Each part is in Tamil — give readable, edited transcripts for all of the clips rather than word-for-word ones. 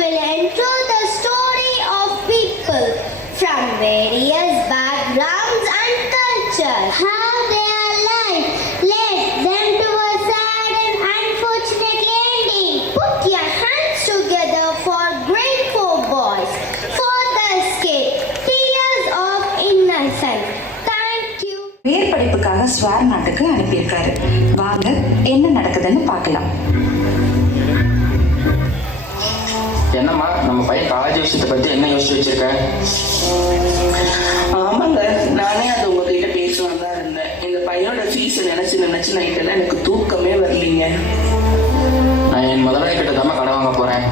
will enter the story of people from various backgrounds and cultures. How they are life led them to a sad and unfortunate ending. Put your hands together for great four boys for the escape. Tears of innocence. Thank you. மேற் படிப்புக்காக ஸ்வார் நாட்டுக்கு அனுப்பியிருக்காரு. வாங்க என்ன நடக்குதுன்னு பார்க்கலாம். என்னம்மா நம்ம பையன் காலேஜ் விஷயத்தை பத்தி என்ன யோசிச்சு வச்சிருக்க? ஆமாங்க, நானே அது உங்ககிட்ட பேசலாம் தான் இருந்தேன். இந்த பையனோட ஃபீஸ் நினைச்சு நைட்டெல்லாம் எனக்கு தூக்கமே வரலீங்க. நான் என் முதலாளி கிட்ட தான் கடை வாங்க போறேன்.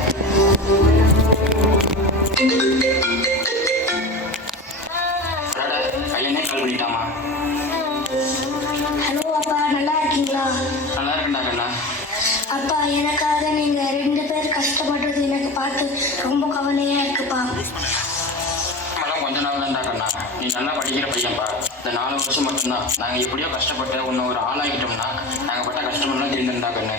பையனே கால் பண்ணிட்டாமா? ஹலோ அப்பா, நல்லா இருக்கீங்களா? நல்லா இருக்கேன்டா கண்ணா. அப்பா, எனக்காக நீங்க 2 பேர் கஷ்டப்படுறது எனக்கு பார்த்து ரொம்ப கவலையா இருக்குப்பா. கொஞ்ச நாள் தான்டா கண்ணா, நீ நல்லா படிக்கிற பையன்பா. இந்த 4 வருஷம் மட்டும்தான். நாங்கள் எப்படியோ கஷ்டப்பட்டு உன்னை ஒரு ஆளாகிட்டோம்னா நாங்கள் பட்ட கஷ்டமெல்லாம் தெரிஞ்சுட்டா கண்ணு.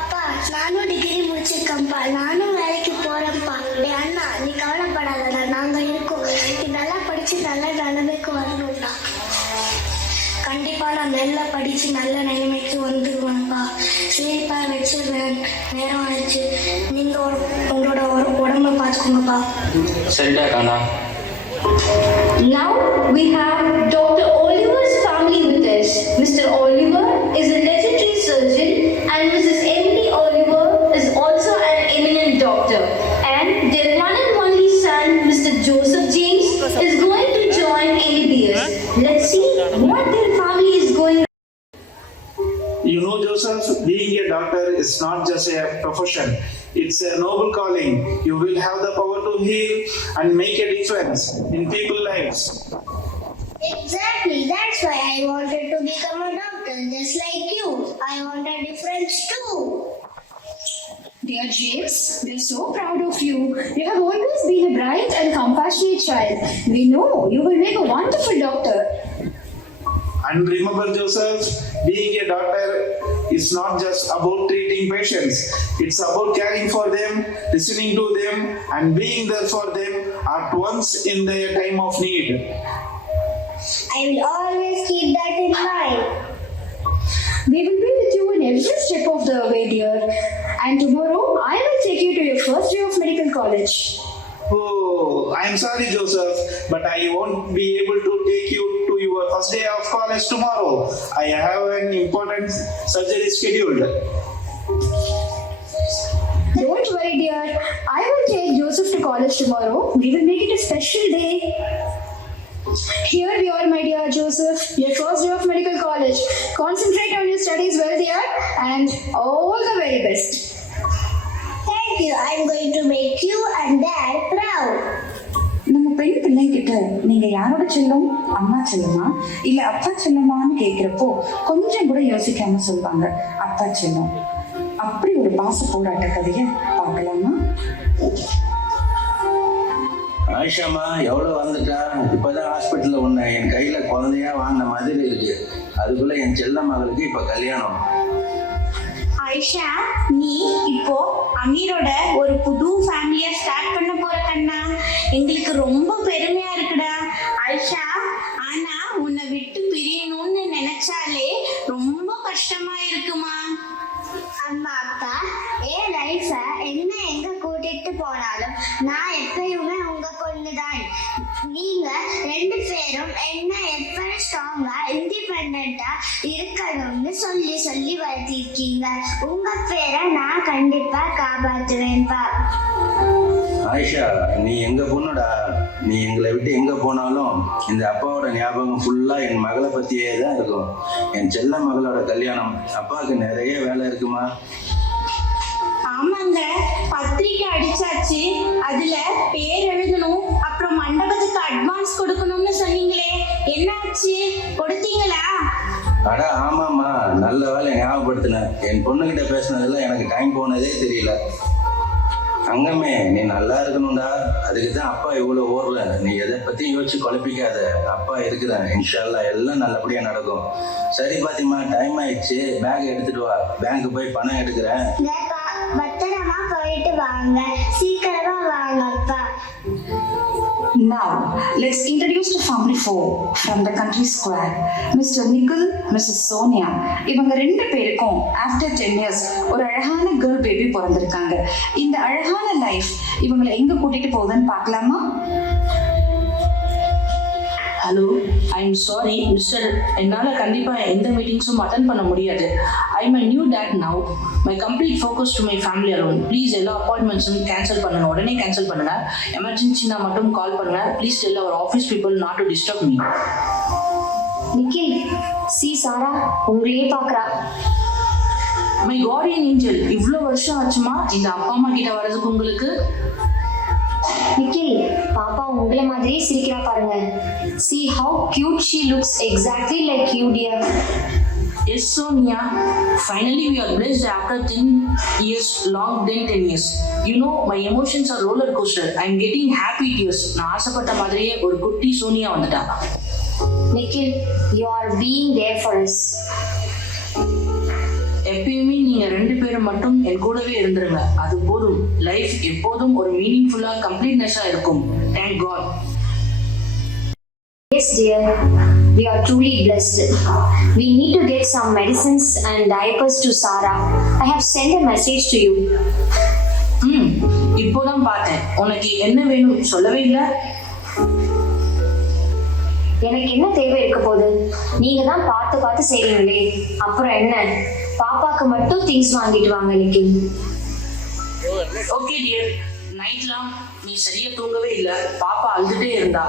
அப்பா, நானும் டிகிரி முடிச்சிருக்கேன்ப்பா. நானும் வேலைக்கு போறேன்ப்பா. டேய் அண்ணா, நீ கவலைப்படாதடா, நாங்க இருக்கோம். நீ நல்லா படிச்சு நல்ல நிலைமைக்கு வரணும்டா. கண்டிப்பா நான் நல்லா படிச்சு நல்ல நிலைமைக்கு வந்துருவேன்ப்பா. சரிப்பா, வச்சிருவேன். நேரம் ஆயிடுச்சு. நீங்க உங்களோட உடம்ப பார்த்துக்கோங்கப்பா. சரிடா கண்ணா. Now we have Dr. Oliver's family with us. Mr. Oliver is a legendary surgeon and Mrs. Emily Oliver is also an eminent doctor. And their one and only son, Mr. Joseph James, is going to join MBBS. Let's see what their family is going. You know, Joseph, being a doctor is not just a profession. It's a noble calling. You will have the power to heal and make a difference in people's lives. Exactly. That's why I wanted to become a doctor, just like you. I want a difference too. Dear James, we are so proud of you. You have always been a bright and compassionate child. We know you will make a wonderful doctor. And remember, Joseph, being a doctor is not just about treating patients. It's about caring for them, listening to them, and being there for them at once in their time of need. I will always keep that in mind. We will be with you in every step of the way, dear. And tomorrow, I will take you to your first day of medical college. Oh, I'm sorry, Joseph, but I won't be able to take you to your first day of college tomorrow. I have an important surgery scheduled. Don't worry, dear. I will take Joseph to college tomorrow. We will make it a special day. Here we are, my dear Joseph, your first day of medical college. Concentrate on your studies well, dear, and all the very best. Thank you. I'm going to make you and Dad proud. நம்ம பெண் பிள்ளைகிட்ட நீங்க யாரோட செல்லம், அம்மா செல்லமா இல்ல அப்பா செல்லமான்னு கேட்கிறப்போ கொஞ்சம் கூட யோசிக்காம சொல்லுவாங்க அப்பா செல்லம். அப்படி ஒரு பாச போராட்ட கதையை பார்க்கலாமா? ஆயிஷாமா எவ்வளோ வந்துட்டா? இப்போதான் ஹாஸ்பிட்டலில் ஒன்று என் கையில் குழந்தையா வாங்கின மாதிரி இருக்கு. அதுக்குள்ள என் செல்ல மகளுக்கு இப்போ கல்யாணம். ஆயிஷா, நீ இப்போ அமீரோட ஒரு புது ஃபேமிலியா ஸ்டார்ட் பண்ண போற கண்ணா. எங்களுக்கு ரொம்ப பெருமையா இருக்குடா ஆயிஷா. ஆனா உன்னை விட்டு பிரியணும்னு நினைச்சாலே ரொம்ப கஷ்டமா இருக்குமா? அம்மா அப்பா என் லைஃப என்ன எங்க கூட்டிட்டு போனாலும் நான் எப்பயுமே உங்க பொண்ணுதான். நீங்க 2 பேரும் என்ன எப்படி ஸ்ட்ராங்கா இண்டிபெண்டா இருக்கணும்னு சொல்லி சொல்லி வளர்த்திருக்கீங்க. உங்க பேரை நான் கண்டிப்பா காப்பாற்றுவேன்பா. ஆயிஷா, நீ எங்க பொண்ணுடா. நீ எங்களை விட்டு எங்க போனாலும் இந்த அப்பாவோட ஞாபகம் ஃபுல்லா என் மகளை பத்தியே தான் இருக்கும். என் செல்ல மகளோட கல்யாணம். அப்பாவுக்கு நிறைய வேலை இருக்குமா? ஆமாங்க, பத்திரிக்கை அடிச்சாச்சு. அதுல பேர் எழுதணும், அப்புறம் மண்டபத்துக்கு அட்வான்ஸ் கொடுக்கணும்னு சொன்னீங்களே, என்னாச்சு? கொடுத்தீங்களா? அட ஆமாம்மா, நல்ல வேலை ஞாபகப்படுத்தின. என் பொண்ணுகிட்ட பேசினதுல எனக்கு டைம் போனதே தெரியல. அங்கமே, நீ நல்லா இருக்கணும்டா. அதுக்கு தான் அப்பா இவ்வளோ ஓடல. நீ எதை பற்றி யோசிச்சு குழப்பிக்காத. அப்பா இருக்கிறேன். இன்ஷால்லா எல்லாம் நல்லபடியாக நடக்கும். சரி பாத்திமா, டைம் ஆயிடுச்சு. பேக் எடுத்துட்டு வா. பேங்க்கு போய் பணம் எடுக்கிறேன். பத்திரமா போயிட்டு வாங்க. சீக்கிரமா வாங்க அப்பா. Now, let's introduce to family 4 from the country square. Mr. Nikhil, Mrs. Sonia. இவங்க 2 பேருக்கும் after 10 years ஒரு அழகான girl baby பிறந்திருக்காங்க. இந்த அழகான லைஃப் இவங்களை எங்க கூட்டிட்டு போகுதுன்னு பார்க்கலாமா? ஹலோ, ஐம் சாரி மிஸ்டர், என்னால் கண்டிப்பாக எந்த மீட்டிங்ஸும் அட்டன் பண்ண முடியாது. I'm a new date now. My complete focus to my family alone. Please எல்லா அப்பாயின்மெண்ட்ஸும் கேன்சல் பண்ணுங்கள், உடனே கேன்சல் பண்ணுங்கள். எமர்ஜென்சினா மட்டும் கால் பண்ணுங்கள். Please tell our office people not to disturb me. Nikhil, see Sara உங்களையே பார்க்குறா. மை கார்டியன் ஏஞ்சல், இவ்வளோ வருஷம் ஆச்சுமா இந்த அப்பா அம்மா கிட்ட வர்றதுக்கு உங்களுக்கு? நிக்கில், பாப்பா உங்களை மாதிரியே சிரிக்கிறா பாருங்க. See how cute she looks, exactly like you, dear. Yes, Sonia. Finally, we are blessed after 10 years, long than 10 years. You know, my emotions are roller coaster. I am getting happy tears. நான் ஆசைப்பட்ட மாதிரியே ஒரு குட்டி சோனியா வந்துட்டா. Nikhil, you are being there for us. எப்பயுமே நீங்க 2 பேரும் மட்டும் என் கூடவே இருந்துருங்க, அது போதும். லைஃப் எப்போதும் ஒரு மீனிங்ஃபுல்லா கம்ப்ளீட்னஸா இருக்கும். Thank God. Yes, dear. We are truly blessed. We need to get some medicines and diapers to Sarah. I have sent a message to you. இப்போதான் பார்த்தேன். உனக்கு என்ன வேணும் சொல்லவே இல்லை. எனக்கு என்ன தேவை இருக்க போகுது? நீங்க தான் பார்த்து பார்த்து செய்றீங்களே, அப்புறம் என்ன? பாப்பாக்கு மட்டும் திங்ஸ் வாங்கிட்டு வாங்க நிக்கில். Okay dear. நைட்லாம் நீ சரியா தூங்கவே இல்லை, பாப்பா அழுதுட்டே இருந்தா.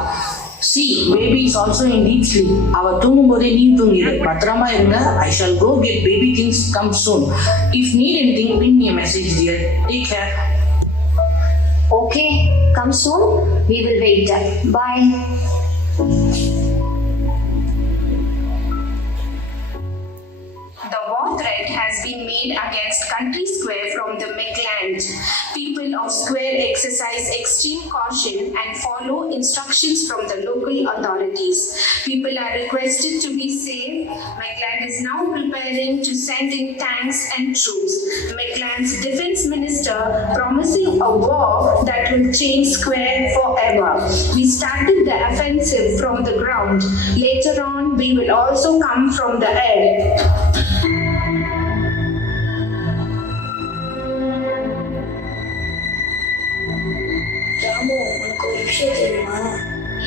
See baby is also in deep sleep. அவ தூங்கும் போதே நீ தூங்கிடு. பத்திரமா இருங்க. I shall go get baby things come soon. If need anything ping me a message dear. Take care. Okay, come soon. We will wait. Bye. The war threat has been made against Country Square from the Midland. People of Square exercise extreme caution and follow instructions from the local authorities. People are requested to be safe. Midland is now preparing to send in tanks and troops. Midland's defense minister promising a war that will change Square forever. We started the offensive from the ground. Later on, we will also come from the air. Ramu, உனக்கு ஒரு விஷயம் தெரியுமா?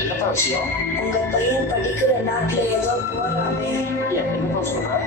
என்னப்பா விஷயம்? உங்க பையன் படிக்கிற நாட்டுல ஏதோ போறாமே. என்னப்பா சொல்ற?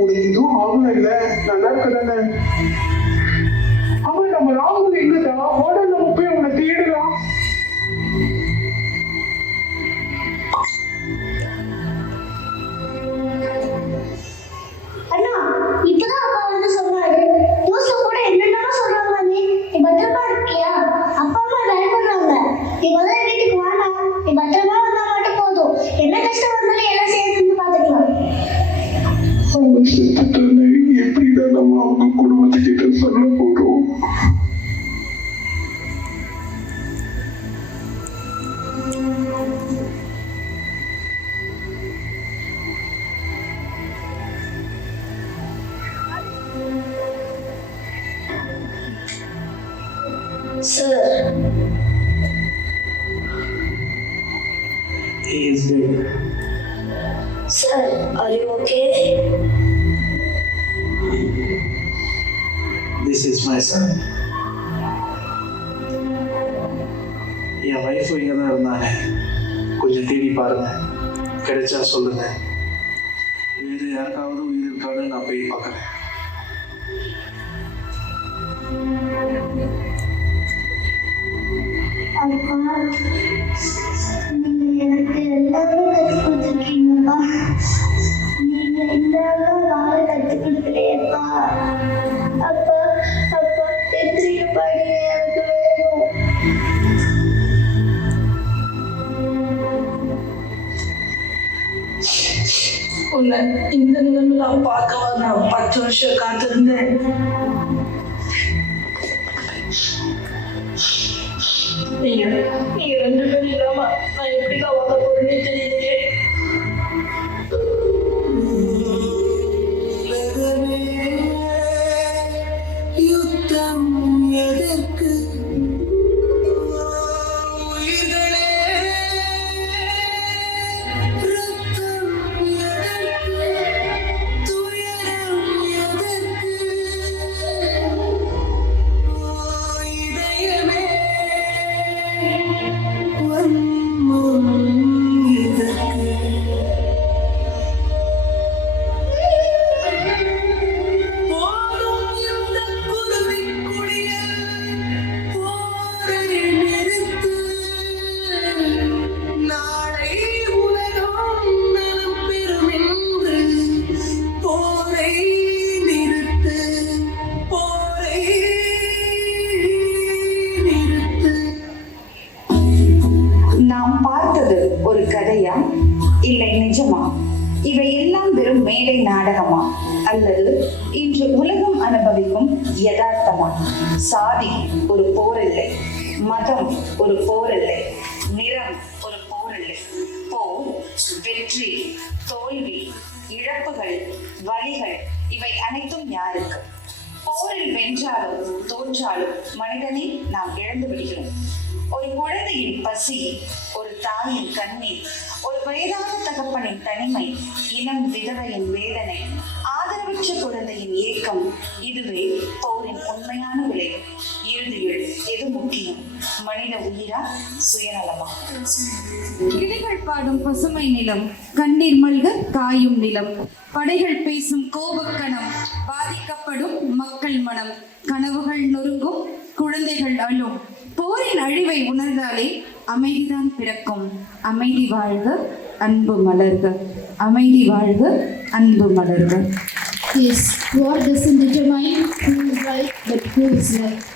உனக்கு எதுவும் ஆகல இல்ல? நல்லா இருக்கதானே? அவன் நம்ம ராகுல் எங்கதான்? உடனே நம்ம போய் அவனை தேடலாம். அண்ணா, இப்பதான் அப்பா வந்து சொன்னாரு. நியூஸ்ல கூட என்னென்னமோ சொல்றாங்க. நீ பத்திரமா இருக்கியா? அப்பா அம்மா பயப்படுறாங்க. நீ முதல்ல வீட்டுக்கு வாடா. நீ பத்திரமா வந்தா மட்டும் போதும். என்ன கஷ்டம் வந்தாலும் எல்லாம் சேர்ந்து பாத்துக்கலாம். அவங்க செத்துட்டானே, எப்படிதான் நம்ம அவங்க குடும்பத்துக்கிட்ட சொல்ல போறோம்? Sir, He is dead. Sir, are you okay? This is my son. N wife இங்கே தான் இருந்தாங்க. கொஞ்சம் தேடி பாருங்க, கிடைச்சா சொல்லுங்க. வேறு யாருக்காவது உயிர் இருக்கான்னு நான் போய் பார்க்குறேன். அப்பா, நீங்க எனக்கு எல்லாமே கற்றுக் கொடுத்துருக்கீங்கப்பா. நீங்க இல்லாம வாழ கற்றுக் கொடுக்கலையப்பா. அப்பா, அப்பா, எத்திரிக்கப்பா, நீங்க எனக்கு வேணும். உன்னை இந்த நிலைமையில பார்க்கவா நான் 10 வருஷம் காத்திருந்தேன். நீங்க 2 பேரும் இல்லாம நான் எப்படிதான் வாழ போறேன்னு தெரியலையே. யுத்தம் எதற்கு உயிர்களே ரத்தம் எதற்கு துயரம் எதற்கு இதயமே வன்மம் எதற்கு போதும் இந்த குருவிக்குடியில் போரை நிறுத்து. நாளை உலகம் நலம் பெறும் என்று போரை நிறுத்து. போரை நிறுத்து. நாம் பார்த்தது ஒரு கதையா, இல்லை நிஜமா? இவை எல்லாம் வெறும் மேடை நாடகமா, அல்லது இன்று உலகம் அனுபவிக்கும் யதார்த்தமா? சாதி ஒரு போரில்லை, மதம் ஒரு போரில்லை, நிறம் ஒரு போரில்லை. போர், வெற்றி, தோல்வி, இழப்புகள், வலிகள், இவை அனைத்தும் யாருக்கு? போரில் வென்றாலும் தோற்றாலும் மனிதனை நாம் இழந்து விடுகிறோம். ஒரு குழந்தையின் பசி, ஒரு தாயின் கண்ணீர், ஒரு வயதான தகப்பனின் தனிமை, இளம் விதவையின் வேதனை, ஆதரவற்ற குழந்தையின் ஏக்கம், இதுவே போரின் உண்மையான விலை. இறுதியில் எது முக்கியம்? மனித உயிரா, சுயநலமா? கிளிகள் பாடும் பசுமை நிலம், கண்ணீர் மல்க காயும் நிலம், படைகள் பேசும் கோபக்கணம், பாதிக்கப்படும் மக்கள் மனம், கனவுகள் நொறுங்கும், குழந்தைகள் அழும். போரின் அழிவை உணர்ந்தாலே அமைதிதான் பிறக்கும். அமைதி வாழ்க, அன்பு மலர்க. அமைதி வாழ்க, அன்பு மலர்க. Yes, war doesn't determine who is right, but who is left.